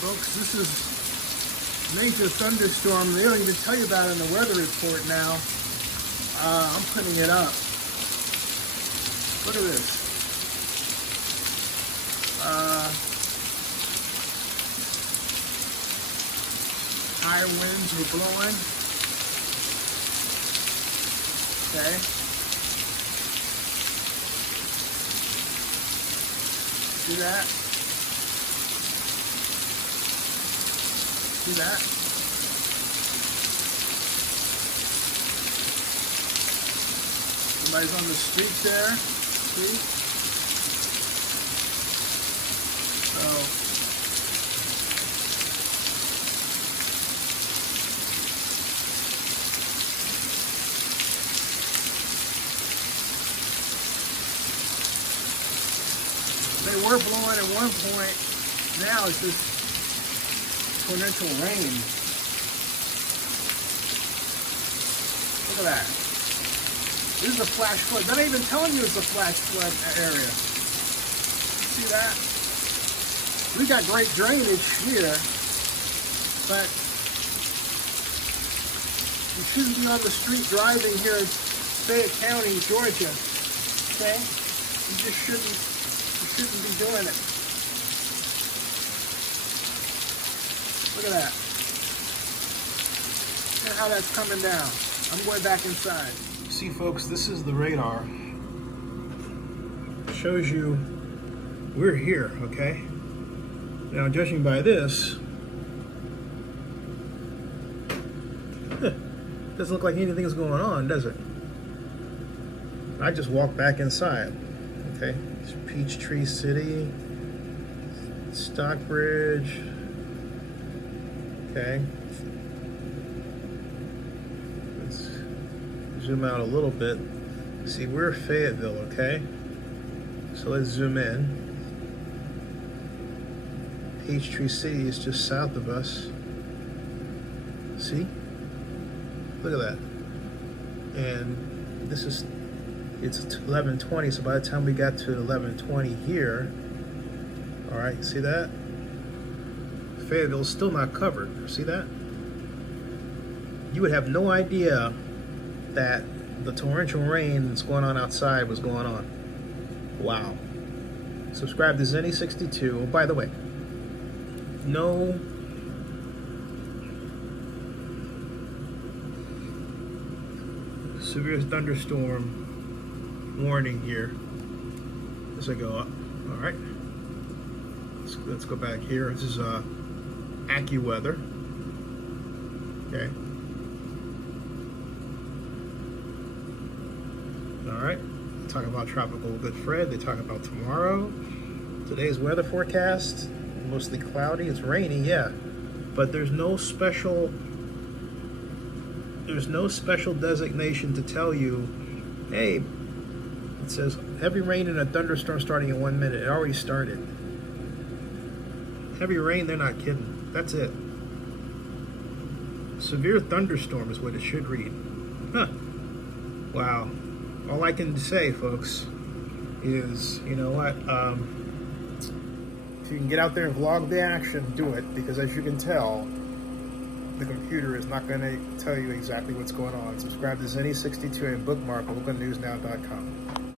Folks, this is major thunderstorm. They don't even tell you about it in the weather report now. I'm putting it up. Look at this. High winds are blowing. Okay. See that? See that? Somebody's on the street there. See? So they were blowing at one point. Now it's just torrential rain. Look at that. This is a flash flood. They're not even telling you it's a flash flood area. See that? We got great drainage here, but you shouldn't be on the street driving here in Fayette County, Georgia. Okay? You just shouldn't be doing it. Look at that. Look at how that's coming down. I'm going back inside. See, folks, this is the radar. It shows you we're here, okay? Now, judging by this, doesn't look like anything is going on, does it? I just walked back inside, okay? It's Peachtree City, Stockbridge, okay? Let's zoom out a little bit. See, we're Fayetteville, okay? So let's zoom in. Peachtree City is just south of us. See? Look at that. And this is, it's 11:20, so by the time we got to 11:20 here, all right, see that? Fayetteville's still not covered. See that? You would have no idea that the torrential rain that's going on outside was going on. Wow. Subscribe to Zenny62. Oh, by the way, no severe thunderstorm warning here as I go up. All right, let's go back here. This is AccuWeather. Okay. All right. They talk about tropical good Fred. They talk about tomorrow. Today's weather forecast. Mostly cloudy. It's rainy, yeah, but there's no special designation to tell you, hey, it says heavy rain and a thunderstorm starting in 1 minute. It already started. Heavy rain, they're not kidding. That's it. Severe thunderstorm is what it should read. Huh. Wow. All I can say, folks, is, you know what, if you can get out there and vlog the action, do it, because as you can tell, the computer is not going to tell you exactly what's going on. Subscribe to Zenny62 and bookmark localnewsnow.com.